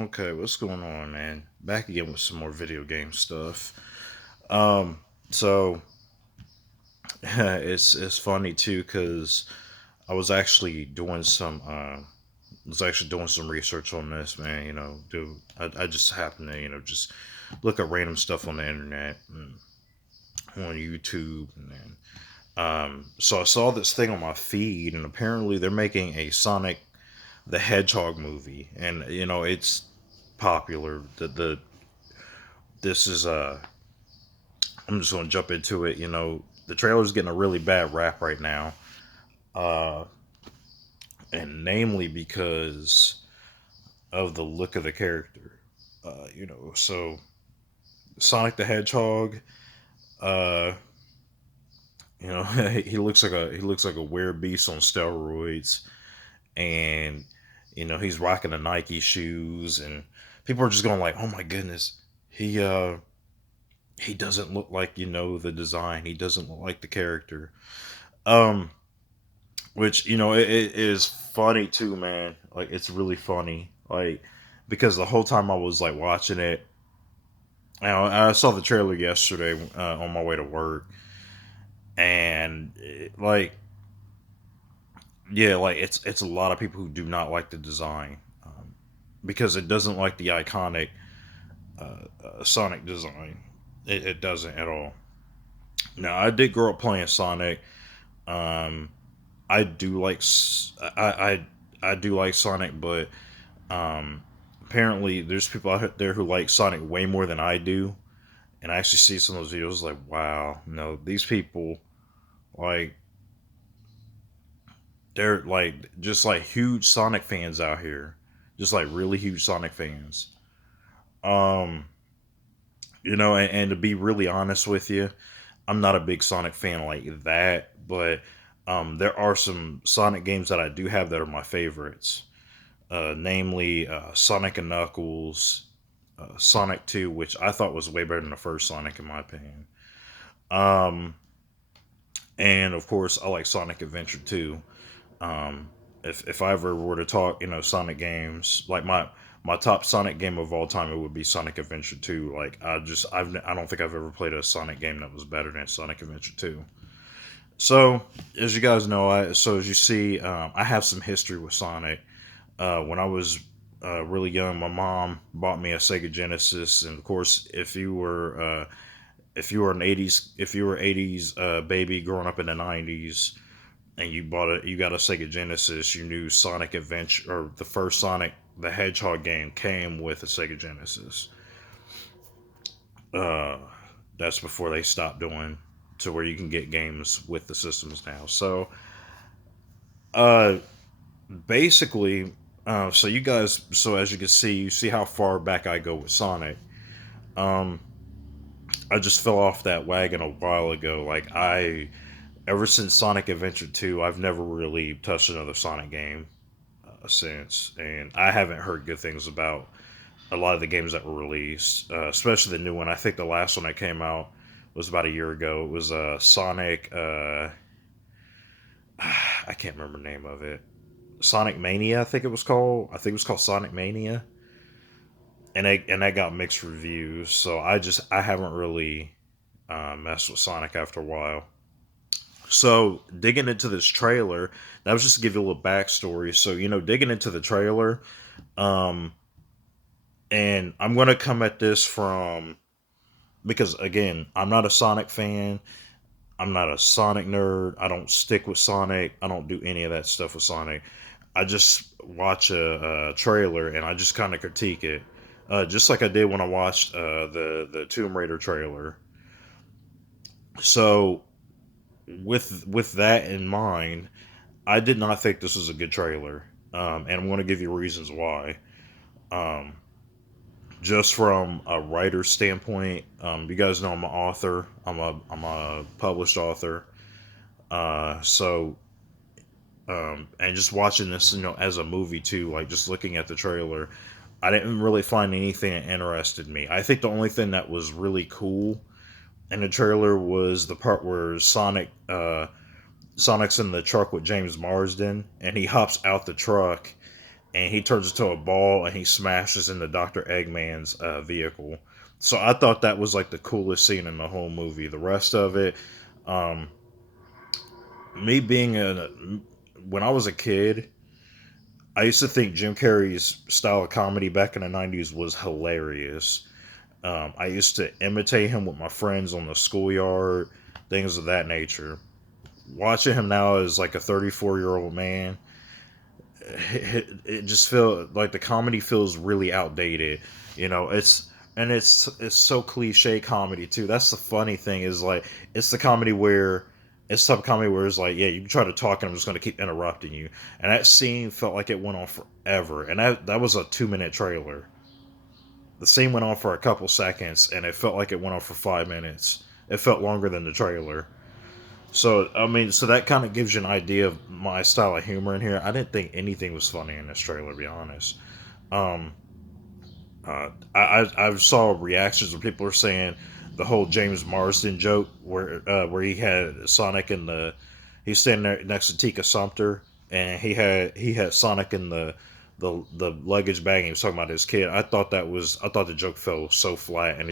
Okay, what's going on, man? Back again with some more video game stuff. Um, so it's funny too because I was actually doing some research on this, man. I just happened to just look at random stuff on the internet and on YouTube, and so I saw this thing on my feed, and apparently they're making a Sonic the Hedgehog movie, and it's popular. The this is I'm just gonna jump into it. The trailer's getting a really bad rap right now, uh, and namely because of the look of the character. So Sonic the Hedgehog, uh, he looks like a weird beast on steroids, and he's rocking the Nike shoes, and people are just going like, "Oh my goodness, he doesn't look like the design. He doesn't look like the character." Um, which it is funny too, man. Like it's really funny, like because the whole time I was like watching it, I saw the trailer yesterday on my way to work, and like yeah, like it's a lot of people who do not like the design because it doesn't like the iconic Sonic design. It doesn't at all. Now I did grow up playing Sonic. Um, I do like I do like Sonic, but um, apparently there's people out there who like Sonic way more than I do. And I actually see some of those videos like, wow, no, these people like they're like just like huge Sonic fans out here, just like really huge Sonic fans. Um, and to be really honest with you, I'm not a big Sonic fan like that, but there are some Sonic games that I do have that are my favorites, namely Sonic and Knuckles, Sonic 2, which I thought was way better than the first Sonic in my opinion. Um, and of course, I like Sonic Adventure 2. Um, if I ever were to talk, Sonic games, like my top Sonic game of all time, it would be Sonic Adventure 2. Like I don't think I've ever played a Sonic game that was better than Sonic Adventure 2. So as you guys know, as you see, I have some history with Sonic. When I was really young, my mom bought me a Sega Genesis, and of course, if you were '80s baby growing up in the '90s, and you got a Sega Genesis, you knew Sonic Adventure, or the first Sonic the Hedgehog game came with a Sega Genesis. Uh, that's before they stopped doing to where you can get games with the systems now. So, uh, basically, so as you can see, you see how far back I go with Sonic. Um, I just fell off that wagon a while ago. Ever since Sonic Adventure 2, I've never really touched another Sonic game since, and I haven't heard good things about a lot of the games that were released, especially the new one. I think the last one that came out was about a year ago. It was Sonic. I can't remember the name of it. Sonic Mania, I think it was called. I think it was called Sonic Mania, and that got mixed reviews. So I haven't really messed with Sonic after a while. So digging into this trailer, that was just to give you a little backstory. So digging into the trailer, um, and I'm gonna come at this from because again, I'm not a Sonic fan. I'm not a Sonic nerd. I don't stick with Sonic. I don't do any of that stuff with Sonic. I just watch a trailer and I just kind of critique it, just like I did when I watched the Tomb Raider trailer. So with that in mind, I did not think this was a good trailer, and I'm going to give you reasons why. Um, just from a writer's standpoint, you guys know I'm an author. I'm a published author. So and just watching this, as a movie too, like just looking at the trailer, I didn't really find anything that interested me. I think the only thing that was really cool in the trailer was the part where Sonic's in the truck with James Marsden, and he hops out the truck, and he turns into a ball and he smashes into Dr. Eggman's vehicle. So I thought that was like the coolest scene in the whole movie. The rest of it, um, me being a when I was a kid, I used to think Jim Carrey's style of comedy back in the '90s was hilarious. I used to imitate him with my friends on the schoolyard, things of that nature. Watching him now as like a 34-year-old man, it just feel like the comedy feels really outdated. You know, it's so cliche comedy too. That's the funny thing is like it's the comedy where it's type of comedy where it's like, yeah, you try to talk and I'm just going to keep interrupting you. And that scene felt like it went on forever. And that was a 2 minute trailer. The scene went on for a couple seconds and it felt like it went on for 5 minutes. It felt longer than the trailer. So I mean, so that kind of gives you an idea of my style of humor in here. I didn't think anything was funny in this trailer, to be honest. Um, I saw reactions where people are saying the whole James Marsden joke where he had Sonic in the he's standing there next to Tika Sumpter and he had Sonic in the luggage bag and he was talking about his kid. I thought the joke fell so flat and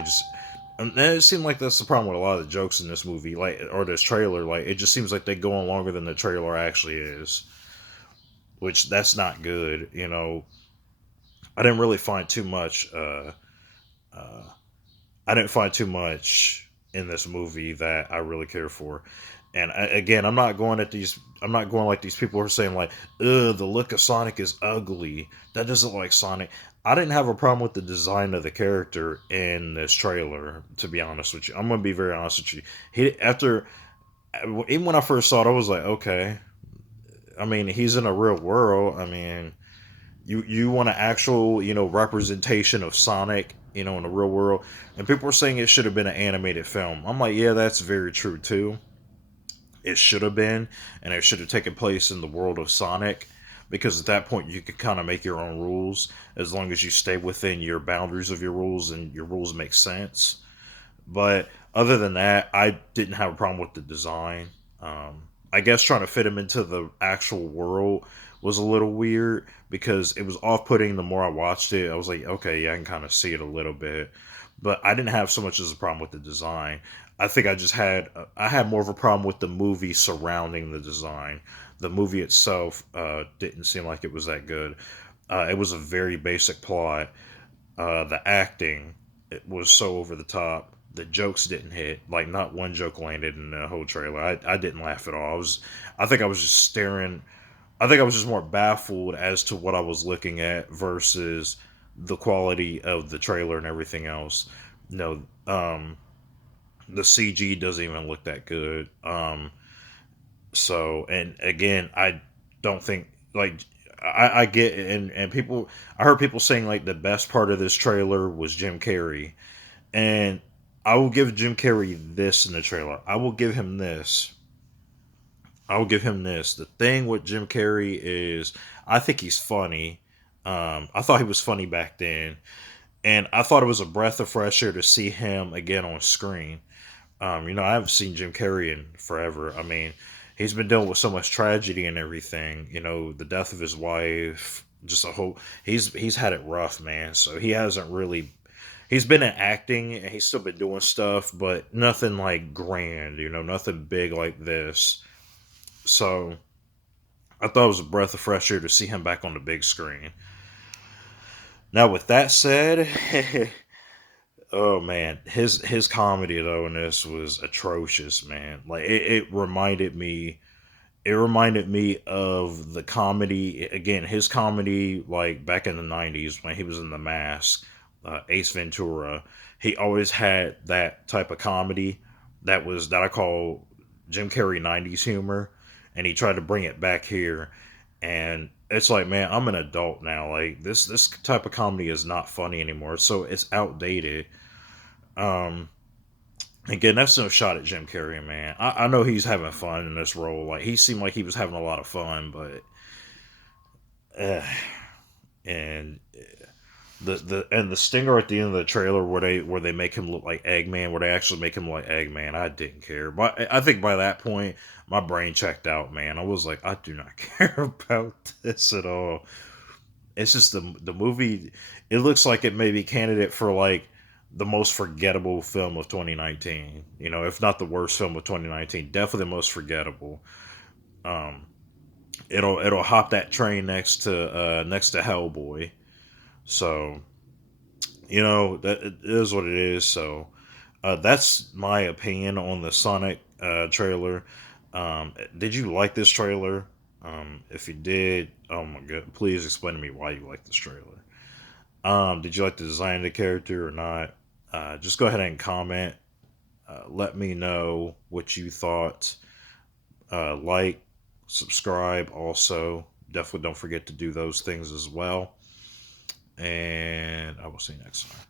it seemed like that's the problem with a lot of the jokes in this movie, like or this trailer. Like it just seems like they go on longer than the trailer actually is, which that's not good. You know, I didn't really find too much. Uh, I didn't find too much in this movie that I really care for. And again, I'm not going at these. I'm not going like these people who are saying like, "Ugh, the look of Sonic is ugly. That doesn't like Sonic." I didn't have a problem with the design of the character in this trailer. To be honest with you, I'm gonna be very honest with you. He after even when I first saw it, I was like, okay. I mean, he's in a real world. I mean, you want an actual representation of Sonic in the real world, and people were saying it should have been an animated film. I'm like, yeah, that's very true too. It should have been, and it should have taken place in the world of Sonic, because at that point you could kind of make your own rules as long as you stay within your boundaries of your rules and your rules make sense. But other than that, I didn't have a problem with the design. I guess trying to fit him into the actual world was a little weird because it was off putting the more I watched it. I was like, okay, yeah, I can kind of see it a little bit. But I didn't have so much as a problem with the design. I think I had more of a problem with the movie surrounding the design. The movie itself didn't seem like it was that good. It was a very basic plot. The acting, it was so over the top. The jokes didn't hit. Like not one joke landed in the whole trailer. I didn't laugh at all. I think I was just staring. I think I was just more baffled as to what I was looking at versus the quality of the trailer and everything else. No, the CG doesn't even look that good. So and again, I don't think like I get and people. I heard people saying like the best part of this trailer was Jim Carrey, and I will give Jim Carrey this in the trailer. I will give him this. I will give him this. The thing with Jim Carrey is I think he's funny. I thought he was funny back then, and I thought it was a breath of fresh air to see him again on screen. I haven't seen Jim Carrey in forever. I mean, he's been dealing with so much tragedy and everything. The death of his wife, just a whole. He's had it rough, man. So he hasn't really. He's been in acting and he's still been doing stuff, but nothing like grand. Nothing big like this. So I thought it was a breath of fresh air to see him back on the big screen. Now, with that said, oh man, his comedy though in this was atrocious, man. Like it reminded me. It reminded me of the comedy again. His comedy, like back in the '90s when he was in The Mask, Ace Ventura. He always had that type of comedy that I call Jim Carrey '90s humor, and he tried to bring it back here. And it's like, man, I'm an adult now. Like this type of comedy is not funny anymore, so it's outdated. Um, Again, that's no shot at Jim Carrey, man. I know he's having fun in this role. Like he seemed like he was having a lot of fun, but uh, and the stinger at the end of the trailer where they make him look like Eggman, where they actually make him like Eggman, I didn't care. But I think by that point, my brain checked out, man. I was like, I do not care about this at all. it's just the movie. It looks like it may be candidate for like the most forgettable film of 2019. You know, if not the worst film of 2019, definitely the most forgettable. Um, it'll hop that train next to Hellboy. So you know that it is what it is. So that's my opinion on the Sonic trailer. Did you like this trailer? If you did, oh my god, please explain to me why you like this trailer. Did you like the design of the character or not? Just go ahead and comment. Let me know what you thought. Like, subscribe, also. Definitely don't forget to do those things as well. And I will see you next time.